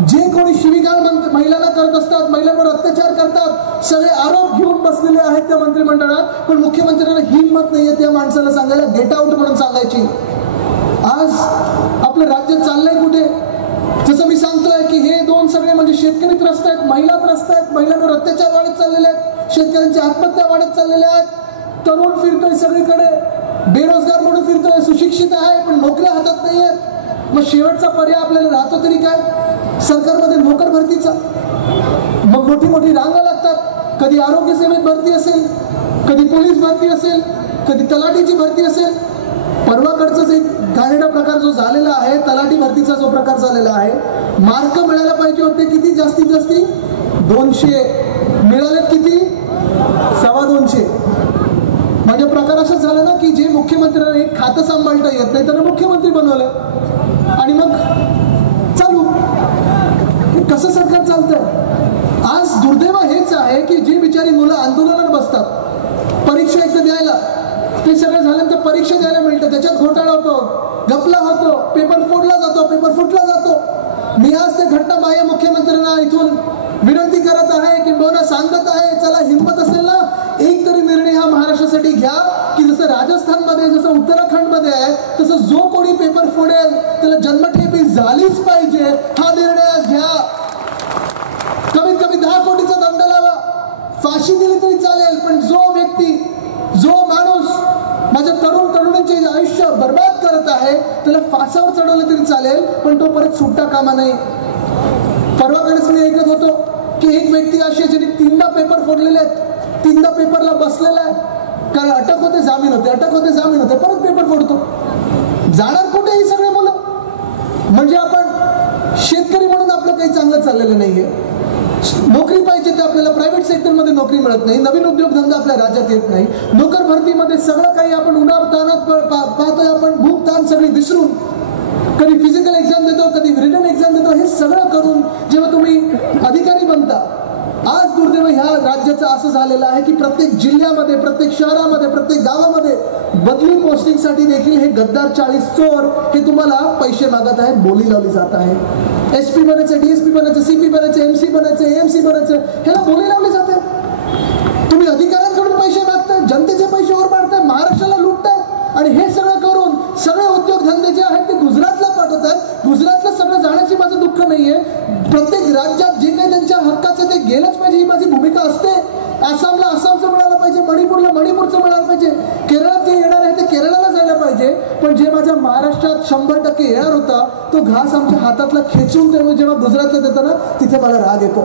जे कोणी शिवीगाळ महिलांना करत असतात, महिलांवर अत्याचार करतात, सगळे आरोप घेऊन बसलेले आहेत त्या मंत्रिमंडळात. पण मुख्यमंत्र्यांना हिंमत नाहीये त्या माणसाला सांगायला गेट आउट म्हणून सांगायची. आज आपलं राज्य चाललंय कुठे? जसं मी सांगतोय की हे दोन सगळे म्हणजे शेतकरी त्रस्त आहेत, महिला त्रस्त आहेत, महिलांवर अत्याचार वाढत चाललेले आहेत, शेतकऱ्यांच्या आत्महत्या वाढत चाललेल्या आहेत, तरुण फिरतोय सगळीकडे, बेरोजगार म्हणून फिरतोय, सुशिक्षित आहे पण नोकऱ्या हातात नाही आहेत. मग शेवटचा पर्याय आपल्याला राहतो तरी काय? सरकारमध्ये नोकर भरतीचा. मग मोठी मोठी रांगा लागतात. कधी आरोग्य सेवेत भरती असेल, कधी पोलीस भरती असेल, कधी तलाठीची भरती असेल. परवाकडचाच एक घाणेरडा प्रकार जो झालेला आहे, तलाठी भरतीचा जो प्रकार झालेला आहे, मार्क मिळायला पाहिजे होते किती? जास्तीत जास्ती 200, मिळाले किती? 225. म्हणजे प्रकार असंच झाला ना की जे मुख्यमंत्र्यांना एक खातं सांभाळता येत नाही त्यांना मुख्यमंत्री बनवलं आणि मग चालू. कसं सरकार चालतं? आज दुर्दैव हेच आहे की जी बिचारी मुलं आंदोलनात बसतात, परीक्षा एकदा द्यायला, ते सगळं झाल्यानंतर परीक्षा द्यायला मिळतं, त्याच्यात घोटाळा होतो, गपला होतो, पेपर फोडला जातो, पेपर फुटला जातो. मी आज ते घटनाबाह्य मुख्यमंत्र्यांना इथून विनंती करत आहे की बोला, सांगत आहे, चला हिंमत असेल ना, एक तरी निर्णय हा महाराष्ट्रासाठी घ्या की जसं राजस्थानमध्ये, जसं उत्तराखंडमध्ये आहे, तसं जो कोणी पेपर फोडेल त्याला जन्मठेपी झालीच पाहिजे, हा निर्णय घ्या. कमीत कमी 10 कोटीचा दंड लावा, फाशी दिली तरी चालेल, पण जो व्यक्ती, जो माणूस माझ्या तरुण तरुणींचे आयुष्य बर्बाद करत आहे त्याला फासावर चढवलं तरी चालेल, पण तो परत सुट्टा कामा नाही. परवाकडेच मी ऐकत होतो की एक व्यक्ती अशी ज्याने 3दा पेपर फोडलेले आहेत, 3दा पेपरला बसलेला आहे, कारण अटक होते जामीन होते, अटक होते जामीन होते, परत पेपर फोडतो. जाणार कुठे ही सगळे मुलं? म्हणजे आपण शेतकरी म्हणून आपलं काही चांगलं चाललेलं नाहीये. नोकरी पाहिजे ते आपल्याला प्रायव्हेट सेक्टरमध्ये नोकरी मिळत नाही, नवीन उद्योगधंदा आपल्या राज्यात येत नाही, नोकर भरतीमध्ये सगळं काही आपण उन्हातानात पाहतोय, आपण भूक ताण सगळी विसरून कधी फिजिकल एक्झाम देतो, कधी रिटन एक्झाम देतो, हे सगळं करून जेव्हा तुम्ही अधिकारी बनता, आज दुर्दैव ह्या राज्याचं असं झालेलं आहे की प्रत्येक जिल्ह्यामध्ये, प्रत्येक शहरामध्ये, प्रत्येक गावामध्ये बदली पोस्टिंगसाठी देखील हे गद्दार 40 चोर हे तुम्हाला पैसे मागत आहेत, बोली लावली जात आहे. SP बनायचं, DSP बनायचं, CP बनायचं, MC बनायचं, AMC बनायचं, ह्याला बोली लावली जाते. तुम्ही अधिकाऱ्यांकडून पैसे मागताय, जनतेचे पैसे ओरबाडताय, महाराष्ट्राला लुटताय आणि हे सगळं करून सगळे उद्योगधंदे जे आहेत ते गुजरातला पाठवतात. गुजरातला सगळं जाण्याची माझं दुःख नाहीये, प्रत्येक राज्यात जे काही त्यांच्या हक्काचं ते गेलंच पाहिजे, ही माझी भूमिका असते. आसामला आसामचं मिळालं पाहिजे, मणिपूरला मणिपूरचं मिळालं पाहिजे, केरळात जे येणार आहे ते केरळाला जायला पाहिजे. पण जे माझ्या महाराष्ट्रात 100% येणार होता तो घास आमच्या हातातला खेचून जेव्हा गुजरातला देताना तिथे मला राग येतो.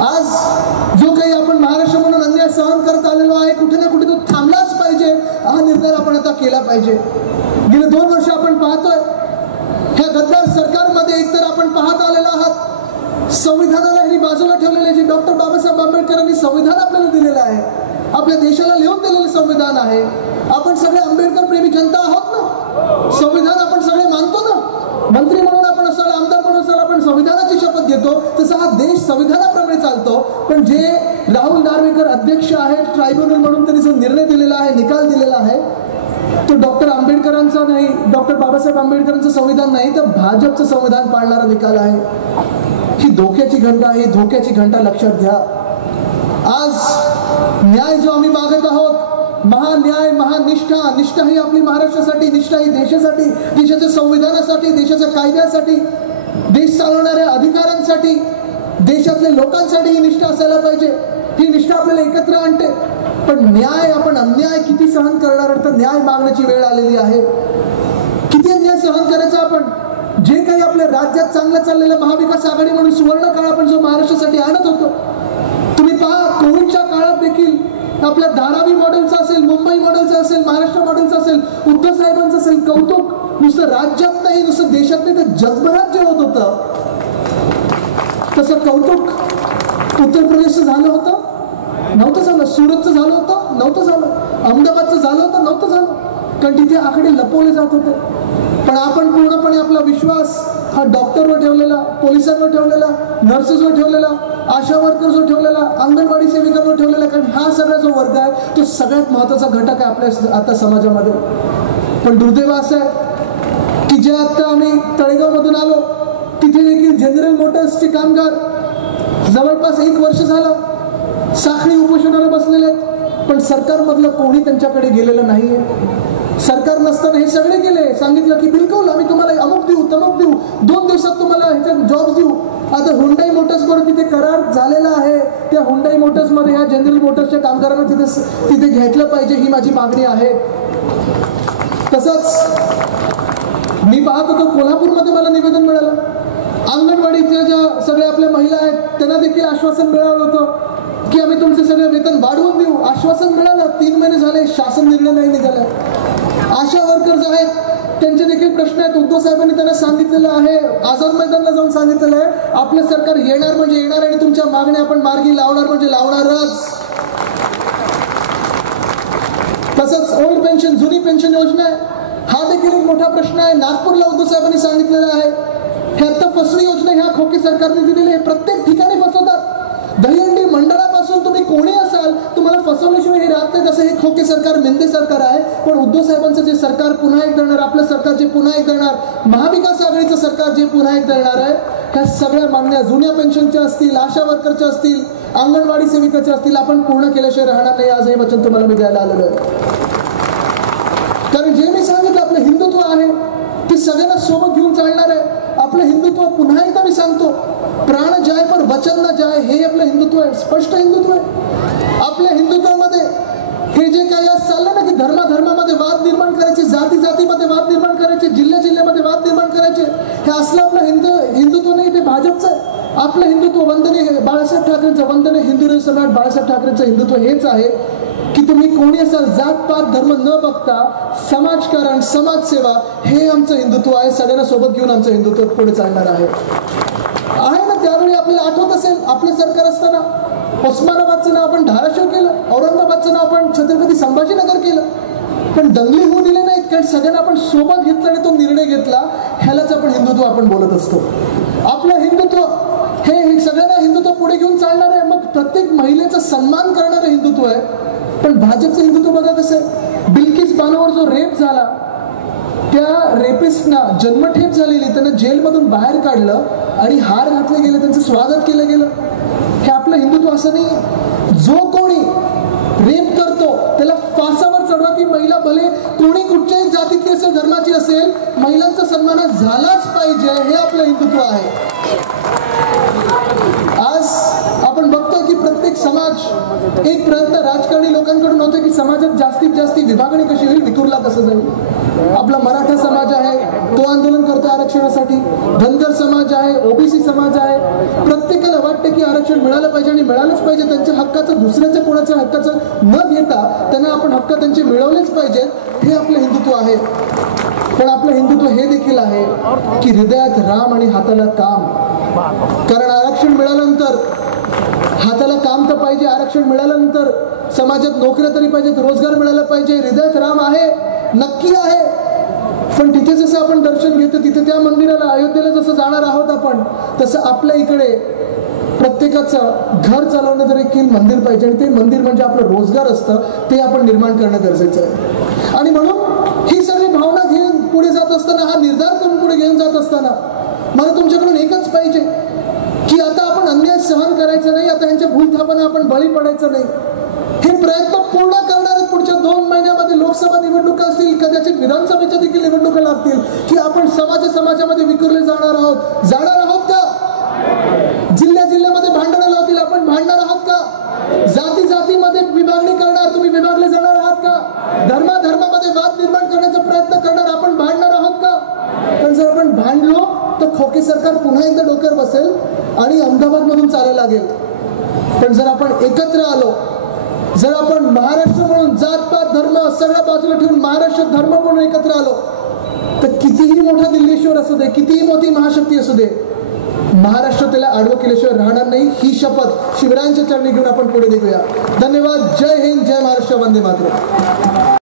आज जो काही आपण महाराष्ट्र म्हणून अन्याय सहन करत आलेलो आहे, कुठे ना कुठे तो थांबलाच पाहिजे, हा निर्धार आपण आता केला पाहिजे. गेले 2 वर्ष आपण पाहतोय ह्या गद्दार सरकारमध्ये एकतर आपण पाहत आलेलो आहात संविधानाला बाजूला ठेवलेले जे डॉक्टर बाबासाहेब आंबेडकरांनी संविधान आपल्याला दिलेलं आहे, आपल्या देशाला लिहून दिलेलं संविधान आहे. आपण सगळे आंबेडकर प्रेमी जनता आहोत ना. संविधान आपण सगळे मानतो ना. मंत्री म्हणून आपण असाल, आमदार म्हणून असाल, आपण संविधानाची शपथ घेतो. तसा हा देश संविधानाप्रमाणे चालतो. पण जे राहुल नार्वेकर अध्यक्ष आहेत ट्रायब्युनल म्हणून त्यांनी जो निर्णय दिलेला आहे, निकाल दिलेला आहे, तो डॉक्टर आंबेडकरांचा नाही, डॉक्टर बाबासाहेब आंबेडकरांचं संविधान नाही, तर भाजपचं संविधान पाळणारा निकाल आहे. ही धोक्याची घंटा आहे. धोक्याची घंटा लक्षात घ्या. आज न्याय जो आम्ही मागत आहोत, महान्याय, महानिष्ठा, निष्ठा ही आपली महाराष्ट्रासाठी, निष्ठा ही देशासाठी, देशाच्या संविधानासाठी, देशाच्या कायद्यासाठी, देश चालवणाऱ्या अधिकाऱ्यांसाठी, देशातल्या लोकांसाठी ही निष्ठा असायला पाहिजे. ही निष्ठा आपल्याला एकत्र आणते. पण न्याय, आपण अन्याय किती सहन करणार, तर न्याय मागण्याची वेळ आलेली आहे. किती अन्याय सहन करायचा आपण. जे काही आपल्या राज्यात चांगलं चाललेलं महाविकास आघाडी म्हणून सुवर्ण काळ आपण जो महाराष्ट्रासाठी आणत होतो, तुम्ही पहा कोविडच्या काळात देखील आपल्या धारावी मॉडेलचं असेल, मुंबई मॉडेलचं असेल, महाराष्ट्र मॉडेलचं असेल, उद्धव साहेबांचं असेल, कौतुक नुसतं राज्यात नाही, नुसतं देशात नाही, तर जगभरात जे होत होतं तसं कौतुक उत्तर प्रदेशचं झालं होतं, नव्हतं झालं. सुरतचं झालं होतं, नव्हतं झालं. अहमदाबादचं झालं होतं, नव्हतं झालं. कारण तिथे आकडे लपवले जात होते. पण आपण पूर्णपणे आपला विश्वास हा डॉक्टरवर ठेवलेला, पोलिसांवर ठेवलेला, नर्सेसवर ठेवलेला, आशा वर्करवर ठेवलेला, अंगणवाडी सेविकांवर ठेवलेला. कारण हा सगळा जो वर्ग आहे तो सगळ्यात महत्वाचा घटक आहे आपल्या आता समाजामध्ये. पण दुर्दैव असं आहे की जे आता आम्ही तळेगावमधून आलो तिथे देखील जनरल मोटर्सचे कामगार जवळपास 1 वर्ष झालं साखळी उपोषणाला बसलेले आहेत. पण सरकारमधलं कोणी त्यांच्याकडे गेलेलं नाहीये. सरकार नसताना हे सगळे गेले, सांगितलं की बिलकुल आम्ही तुम्हाला अमुक देऊ, तमुक देऊ, 2 दिवसात तुम्हाला ह्याच्यात जॉब देऊ. आता हुंडाई मोटर्स बरोबर तिथे करार झालेला आहे. त्या हुंडाई मोटर्स मध्ये या जनरल मोटर्सच्या कामगारांना तिथे घेतलं पाहिजे, ही माझी मागणी आहे. तसंच मी पाहत होतो कोल्हापूरमध्ये मला निवेदन मिळालं, अंगणवाडीच्या ज्या सगळ्या आपल्या महिला आहेत त्यांना देखील आश्वासन मिळालं होतं की आम्ही तुमचे सगळे वेतन वाढवून देऊ. आश्वासन मिळालं. 3 महिने झाले, शासन निर्णय नाही निघाला. आशा वर्कर्स आहेत, त्यांचे देखील प्रश्न आहेत. उद्धव साहेबांनी त्यांना सांगितलेलं आहे, आझाद मैदानला जाऊन सांगितलेलं आहे, आपलं सरकार येणार म्हणजे येणार आणि तुमच्या मागण्या आपण मार्गी लावणार म्हणजे लावणारच. तसंच ओल्ड पेन्शन, जुनी पेन्शन योजना आहे, हा देखील एक मोठा प्रश्न आहे. नागपूरला उद्धव साहेबांनी सांगितलेलं आहे. हे आता फसवी योजना ह्या खोके सरकारने दिलेली आहे. प्रत्येक ठिकाणी फसवतात. दहीहंडी मंडळापासून तुम्ही कोणी असाल, तुम्हाला फसवल्याशिवाय हे राहत नाही. तसं हे खोके सरकार, मेंदे सरकार आहे. पण उद्धव साहेबांचं जे सरकार पुन्हा एकदा येणार, आपलं सरकार जे पुन्हा एकदा येणार, महाविकास आघाडीचं सरकार जे पुन्हा एकदा येणार आहे, ह्या सगळ्या मागण्या जुन्या पेन्शनच्या असतील, आशा वर्करच्या असतील, अंगणवाडी सेविकाच्या असतील, आपण पूर्ण केल्याशिवाय राहणार नाही. आज हे वचन तुम्हाला मी द्यायला आलेलं आहे. कारण जे मी सांगितलं आपलं हिंदुत्व आहे ते सगळ्यांना सोबत घेऊन चालणार आहे. आपलं हिंदुत्व पुन्हा एकदा मी सांगतो, प्राण जाय पर वचन न जाय, हे आपलं हिंदुत्व आहे. स्पष्ट हिंदुत्व आहे. आपल्या हिंदुत्वामध्ये हे जे काही आज चाललं ना की धर्मामध्ये वाद निर्माण करायचे, जातीमध्ये वाद निर्माण करायचे, जिल्ह्यामध्ये वाद निर्माण करायचे, हे असलं आपलं हिंदुत्व नाही, ते भाजपचं आहे. आपलं हिंदुत्व वंदनीय बाळासाहेब ठाकरेंचं, वंदनीय हिंदू सम्राट बाळासाहेब ठाकरेंचं हिंदुत्व हेच आहे की तुम्ही कोणी असाल, जातपात धर्म न बघता समाजकारण, समाजसेवा, हे आमचं हिंदुत्व आहे. सगळ्यांना सोबत घेऊन आमचं हिंदुत्व पुढे चालणार आहे ना. त्यावेळी आपल्याला आठवत असेल, आपलं सरकार असताना उस्मानाबादचं नाव आपण धाराशिव केलं, औरंगाबादचं नाव आपण छत्रपती संभाजीनगर केलं. पण दंगली होऊ दिले नाहीत, कारण सगळ्यांना आपण सोबत घेतला आणि तो निर्णय घेतला. ह्यालाच आपण हिंदुत्व आपण बोलत असतो. आपलं हिंदुत्व हे सगळ्यांना हिंदुत्व पुढे घेऊन चालणार आहे. मग प्रत्येक महिलेचा सन्मान करणारं हिंदुत्व आहे. पण भाजपचं हिंदुत्व बघा कसं आहे. बिल्किस बानोवर जो रेप झाला, त्या रेपिस्टना जन्मठेप झालेली, त्यांना जेलमधून बाहेर काढलं आणि हार घातले गेले, त्यांचं स्वागत केलं गेलं. हे आपलं हिंदुत्व असं नाही. जो कोणी रेप करतो त्याला फासावर चढवा. ती महिला भले कोणी कुठच्याही जातीची असेल, धर्माची असेल, महिलांचा सन्मान झालाच पाहिजे, हे आपलं हिंदुत्व आहे. आज आपण बघतोय की प्रत्येक समाज, एक प्रयत्न राजकारणी लोकांकडून होतो की समाजात जास्तीत जास्त विभागणी कशी होईल, विखुरला कसं जाईल. आपला मराठा समाज आहे, तो आंदोलन करतो आरक्षणासाठी. धनगर समाज आहे, ओबीसी समाज आहे. प्रत्येकाला वाटतं की आरक्षण मिळालं पाहिजे आणि मिळालंच पाहिजे. त्यांच्या हक्काचं, दुसऱ्याच्या कोणाच्या हक्काचं न घेता त्यांना आपण हक्क त्यांचे मिळवलेच पाहिजेत, हे आपलं हिंदुत्व आहे. पण आपलं हिंदुत्व हे देखील आहे की हृदयात राम आणि हाताला काम. कारण आरक्षण मिळाल्यानंतर आरक्षण मिळाल्यानंतर समाजात नोकऱ्या तरी पाहिजेत, रोजगार मिळाला पाहिजे. हृदयात राम आहे, नक्की आहे. पण तिथे जसं आपण दर्शन घेतो, तिथे त्या मंदिराला, अयोध्येला जसं जाणार आहोत आपण, तसं आपल्या इकडे प्रत्येकाचं घर चालवणं तरी की मंदिर पाहिजे. आणि ते मंदिर म्हणजे आपलं रोजगार असतं, ते आपण निर्माण करणं गरजेचं आहे. आणि म्हणून ही सगळी भावना घेऊन पुढे जात असताना, हा निर्धार करून पुढे घेऊन जात असताना मला तुमच्याकडून एकच पाहिजे की आता आपण अन्याय सहन करायचं नाही, आता यांच्या भूलथापांना आपण बळी पडायचं नाही. हे प्रयत्न पूर्ण करणार आहेत. पुढच्या 2 महिन्यामध्ये लोकसभा निवडणुका असतील, कदाचित विधानसभेच्या देखील निवडणुका लागतील, की आपण समाजामध्ये विखुरले जाणार आहोत का? जिल्ह्यामध्ये भांडणं लावतील, आपण भांडणार आहात का? जातीमध्ये विभागणी करणार, तुम्ही विभागले जाणार आहात का? धर्मामध्ये वाद निर्माण करण्याचा प्रयत्न करणार, आपण भांडणार आहोत का? पण जर आपण भांडलो तर खोके सरकार पुन्हा एकदा डोक्यावर बसेल आणि अहमदाबाद मधून चालायला लागेल. पण जर आपण एकत्र आलो, जर आपण महाराष्ट्र म्हणून जातपात धर्म सगळ्या बाजूला ठेवून महाराष्ट्र धर्म म्हणून एकत्र आलो, तर कितीही मोठा दिल्लीश्वर असू दे, कितीही मोठी महाशक्ती असू दे, महाराष्ट्र त्याला आडवं केल्याशिवाय राहणार नाही. ही शपथ शिवरायांच्या चरणी घेऊन आपण पुढे निघूया. धन्यवाद. जय हिंद, जय महाराष्ट्र, वंदे मातरम.